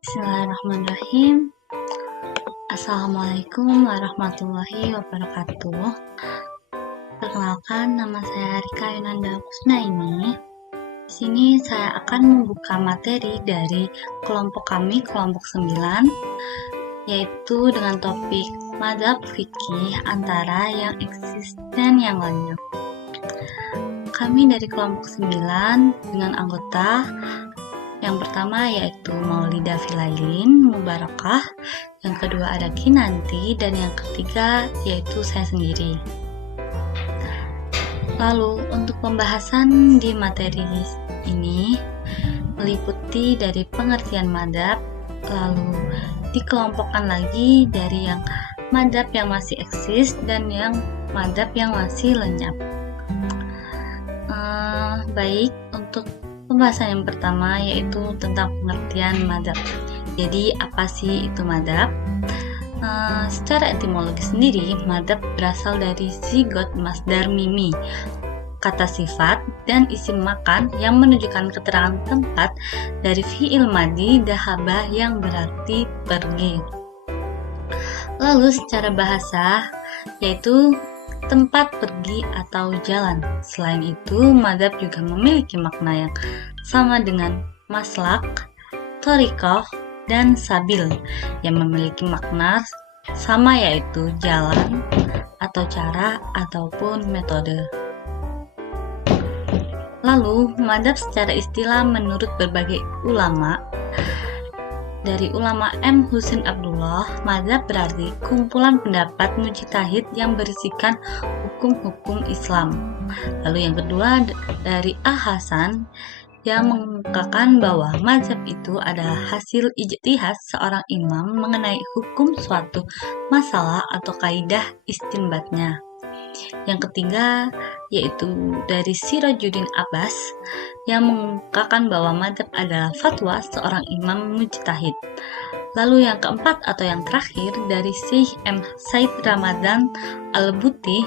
Bismillahirrahmanirrahim. Assalamualaikum warahmatullahi wabarakatuh. Perkenalkan, nama saya Rika Yunanda Kusnaini. Di sini saya akan membuka materi dari kelompok kami, kelompok 9, yaitu dengan topik madzhab fikih antara yang eksis dan yang lainnya. Kami dari kelompok 9 dengan anggota yang pertama yaitu Maulidah Filailin Mubarakah, yang kedua ada Kinanti, dan yang ketiga yaitu saya sendiri. Lalu untuk pembahasan di materi ini meliputi dari pengertian madzhab, lalu dikelompokkan lagi dari yang madzhab yang masih eksis dan yang madzhab yang masih lenyap. Baik, untuk pembahasan yang pertama yaitu tentang pengertian madzhab. Jadi apa sih itu madzhab? Secara etimologi sendiri, madzhab berasal dari zigot masdar mimi, kata sifat dan isim makan yang menunjukkan keterangan tempat dari fi'il madi dahaba yang berarti pergi. Lalu secara bahasa yaitu tempat pergi atau jalan. Selain itu, madzhab juga memiliki makna yang sama dengan maslak, thoriqah, dan sabil yang memiliki makna sama yaitu jalan atau cara ataupun metode. Lalu, madzhab secara istilah menurut berbagai ulama. Dari ulama M. Husin Abdullah, madzhab berarti kumpulan pendapat mujtahid yang berisikan hukum-hukum Islam. Lalu yang kedua dari A. Hasan yang mengungkapkan bahwa madzhab itu adalah hasil ijtihad seorang imam mengenai hukum suatu masalah atau kaidah istinbatnya. Yang ketiga yaitu dari Sirajuddin Abbas yang mengungkapkan bahwa madzhab adalah fatwa seorang imam mujtahid. Lalu yang keempat atau yang terakhir dari Syekh M. Said Ramadan Al-Buti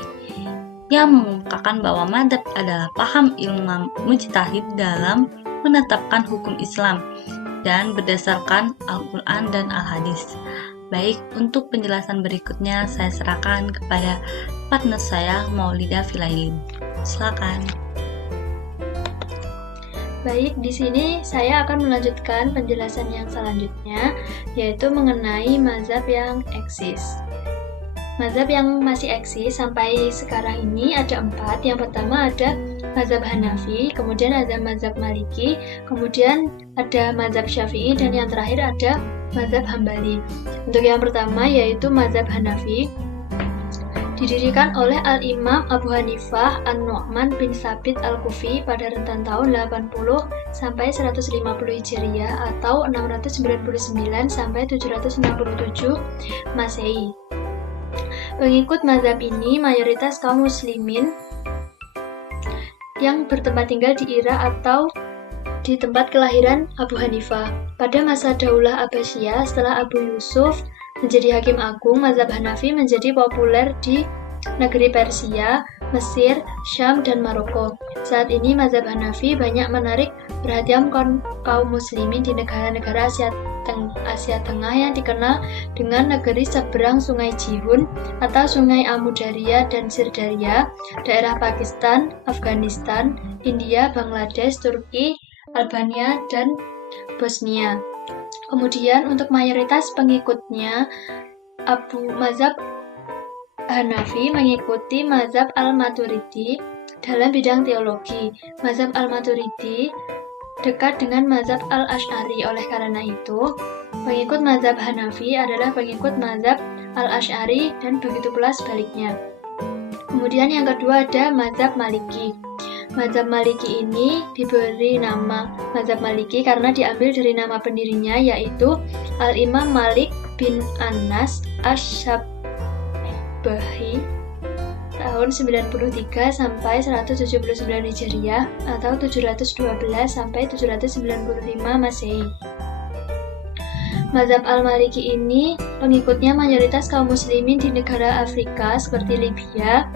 yang mengungkapkan bahwa madzhab adalah paham ilmu mujtahid dalam menetapkan hukum Islam dan berdasarkan Al-Quran dan Al-Hadis. Baik, untuk penjelasan berikutnya saya serahkan kepada partner saya, Maulidah Filailin. Silakan. Baik, di sini saya akan melanjutkan penjelasan yang selanjutnya, yaitu mengenai mazhab yang eksis. Mazhab yang masih eksis sampai sekarang ini ada 4. Yang pertama ada mazhab Hanafi, kemudian ada mazhab Maliki, kemudian ada mazhab Syafi'i, dan yang terakhir ada mazhab Hambali. Untuk yang pertama yaitu mazhab Hanafi, didirikan oleh Al-Imam Abu Hanifah An-Nu'man bin Tsabit Al-Kufi pada rentan tahun 80 sampai 150 Hijriah atau 699 sampai 767 Masehi. Pengikut mazhab ini mayoritas kaum muslimin yang bertempat tinggal di Irak atau di tempat kelahiran Abu Hanifah. Pada masa Daulah Abbasiyah setelah Abu Yusuf menjadi hakim agung, mazhab Hanafi menjadi populer di negeri Persia, Mesir, Syam, dan Maroko. Saat ini mazhab Hanafi banyak menarik perhatian kaum muslimin di negara-negara Asia Tengah yang dikenal dengan negeri seberang Sungai Jihun atau Sungai Amu Darya dan Sirdarya, daerah Pakistan, Afghanistan, India, Bangladesh, Turki, Albania, dan Bosnia. Kemudian untuk mayoritas pengikutnya, mazhab Hanafi mengikuti mazhab Al-Maturidi dalam bidang teologi. Mazhab Al-Maturidi dekat dengan mazhab Al-Asy'ari. Oleh karena itu, pengikut mazhab Hanafi adalah pengikut mazhab Al-Asy'ari dan begitu pula sebaliknya. Kemudian yang kedua ada mazhab Maliki. Mazhab Maliki ini diberi nama mazhab Maliki karena diambil dari nama pendirinya yaitu Al-Imam Malik bin Anas Asy-Syabahi tahun 93 sampai 179 Hijriah atau 712 sampai 795 Masehi. Mazhab Al-Maliki ini pengikutnya mayoritas kaum muslimin di negara Afrika seperti Libya,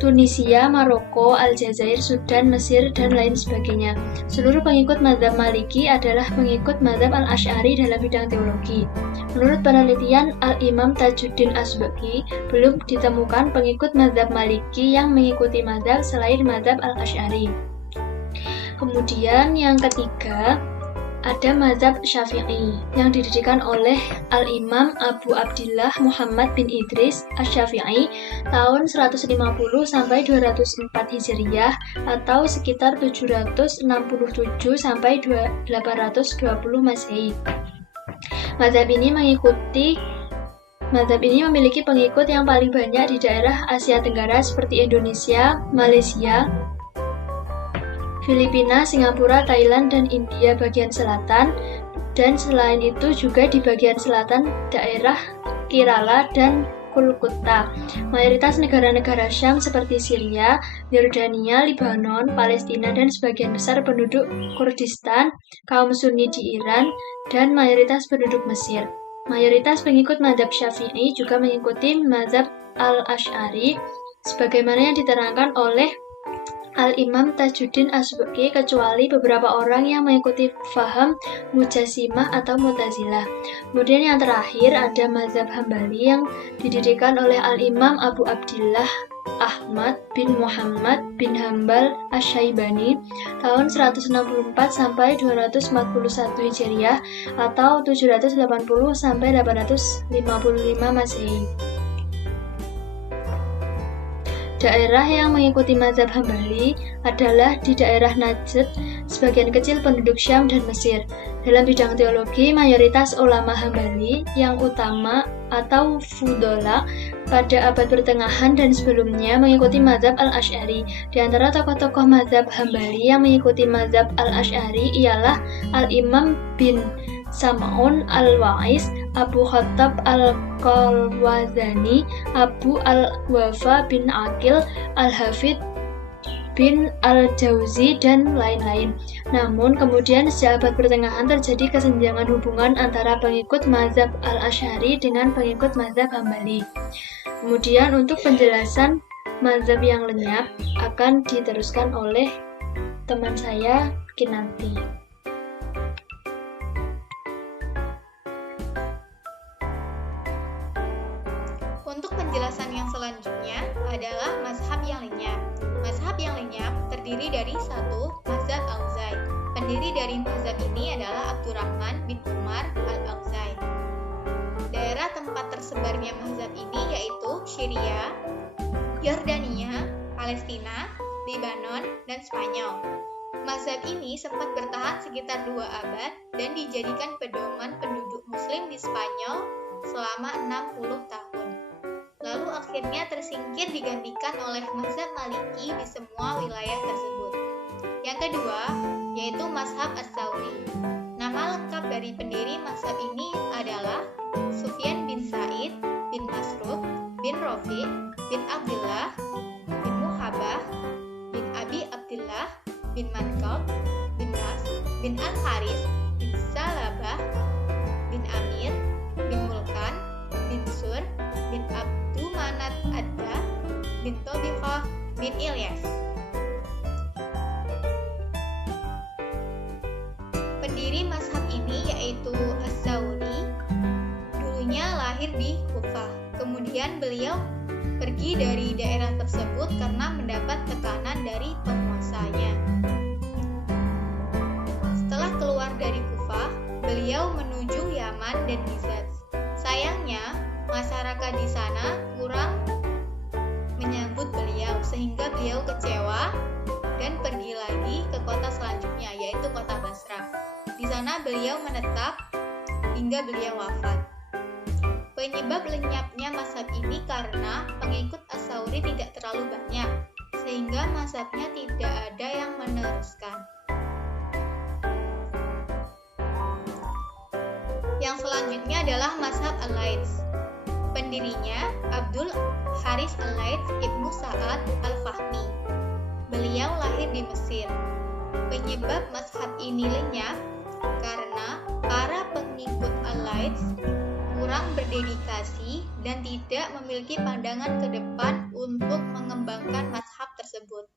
Tunisia, Maroko, Aljazair, Sudan, Mesir, dan lain sebagainya. Seluruh pengikut mazhab Maliki adalah pengikut mazhab Al-Asy'ari dalam bidang teologi. Menurut penelitian Al-Imam Tajuddin Asbaghi, belum ditemukan pengikut mazhab Maliki yang mengikuti mazhab selain mazhab Al-Asy'ari. Kemudian yang ketiga, ada mazhab Syafi'i yang didirikan oleh Al-Imam Abu Abdillah Muhammad bin Idris Asy-Syafi'i tahun 150 sampai 204 Hijriah atau sekitar 767 sampai 820 Masehi. Mazhab ini memiliki pengikut yang paling banyak di daerah Asia Tenggara seperti Indonesia, Malaysia, Filipina, Singapura, Thailand, dan India bagian selatan, dan selain itu juga di bagian selatan daerah Kerala dan Kolkata. Mayoritas negara-negara Syam seperti Syria, Yordania, Lebanon, Palestina, dan sebagian besar penduduk Kurdistan, kaum Sunni di Iran, dan mayoritas penduduk Mesir. Mayoritas pengikut mazhab Syafi'i juga mengikuti mazhab Al-Asy'ari sebagaimana yang diterangkan oleh Al-Imam Tajuddin Asbaghi, kecuali beberapa orang yang mengikuti faham Mujassimah atau Mu'tazilah. Kemudian yang terakhir ada mazhab Hambali yang didirikan oleh Al-Imam Abu Abdillah Ahmad bin Muhammad bin Hambal Asy-Syaibani tahun 164 sampai 241 Hijriah atau 780 sampai 855 Masehi. Daerah yang mengikuti mazhab Hambali adalah di daerah Najd, sebagian kecil penduduk Syam dan Mesir. Dalam bidang teologi, mayoritas ulama Hambali yang utama atau fudola pada abad pertengahan dan sebelumnya mengikuti mazhab Al-Asy'ari. Di antara tokoh-tokoh mazhab Hambali yang mengikuti mazhab Al-Asy'ari ialah Al-Imam bin Sam'un Al-Wa'iz, Abu Khattab Al-Qalwazani, Abu Al-Wafa bin Aqil, Al-Hafidh bin Al-Jauzi, dan lain-lain. Namun kemudian sejak abad pertengahan terjadi kesenjangan hubungan antara pengikut mazhab Al-Asy'ari dengan pengikut mazhab Hambali. Kemudian untuk penjelasan mazhab yang lenyap akan diteruskan oleh teman saya Kinanti. Untuk penjelasan yang selanjutnya adalah mazhab yang lenyap. Mazhab yang lenyap terdiri dari satu mazhab Al-Zaid. Pendiri dari mazhab ini adalah Abdurrahman bin Umar Al-Aghzai. Daerah tempat tersebarnya mazhab ini yaitu Syria, Yordania, Palestina, Lebanon, dan Spanyol. Mazhab ini sempat bertahan sekitar 2 abad dan dijadikan pedoman penduduk muslim di Spanyol selama 60 tahun. Lalu akhirnya tersingkir digantikan oleh mazhab Maliki di semua wilayah tersebut. Yang kedua, yaitu mazhab As-Tsauri. Nama lengkap dari pendiri mazhab ini adalah Sufyan bin Sa'id bin Masruq bin Rafi' bin Abdullah bin Muhabbah bin Abi Abdullah bin Mankab bin Nas bin Al-Haris bin Salabah bin Amir bin Mulkan bin Sur bin Abdu Manat Adda bin Tobiqah bin Ilyas. Pendiri mazhab ini yaitu As-Tsauri dulunya lahir di Kufah. Kemudian beliau pergi dari daerah tersebut karena mendapat tekanan dari penguasanya. Setelah keluar dari Kufah, beliau menuju Yaman dan Hijaz. Sayangnya, masyarakat di sana kurang menyambut beliau sehingga beliau kecewa dan pergi lagi ke kota selanjutnya yaitu kota Basrah. Di sana beliau menetap hingga beliau wafat. Penyebab lenyapnya mazhab ini karena pengikut As-Tsauri tidak terlalu banyak sehingga mazhabnya tidak ada yang meneruskan. Yang selanjutnya adalah mazhab Al-Laits. Pendirinya Abdul Haris Al-Laits Ibnu Sa'ad Al-Fahmi. Beliau lahir di Mesir. Penyebab mazhab ini lenyap karena para pengikut Al-Laits kurang berdedikasi dan tidak memiliki pandangan ke depan untuk mengembangkan mazhab tersebut.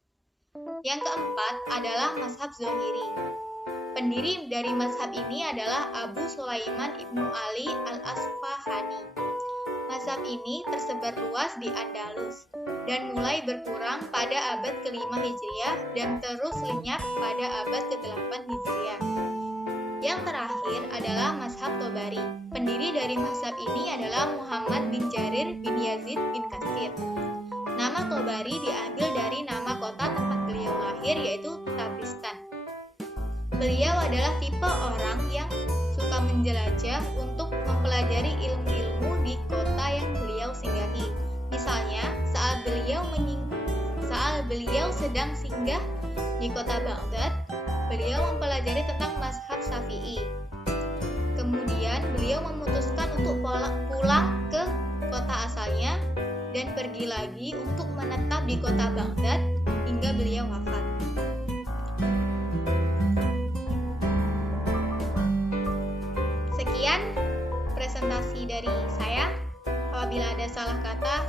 Yang keempat adalah mazhab Zohiri. Pendiri dari mazhab ini adalah Abu Sulaiman Ibnu Ali Al-Asfahani. Mazhab ini tersebar luas di Andalus dan mulai berkurang pada abad ke-5 Hijriah dan terus lenyap pada abad ke-8 Hijriah. Yang terakhir adalah mazhab Tobari. Pendiri dari mazhab ini adalah Muhammad bin Jarir bin Yazid bin Katsir. Nama Tobari diambil dari nama kota tempat beliau lahir, yaitu Tabristan. Beliau adalah tipe orang yang suka menjelajah untuk mempelajari ilmu-ilmu di kota yang beliau singgahi. Misalnya, saat beliau sedang singgah di kota Baghdad, beliau mempelajari tentang mazhab Syafi'i. Kemudian beliau memutuskan untuk pulang ke kota asalnya dan pergi lagi untuk menetap di kota Baghdad hingga beliau wafat. Sekian presentasi dari saya. Apabila ada salah kata,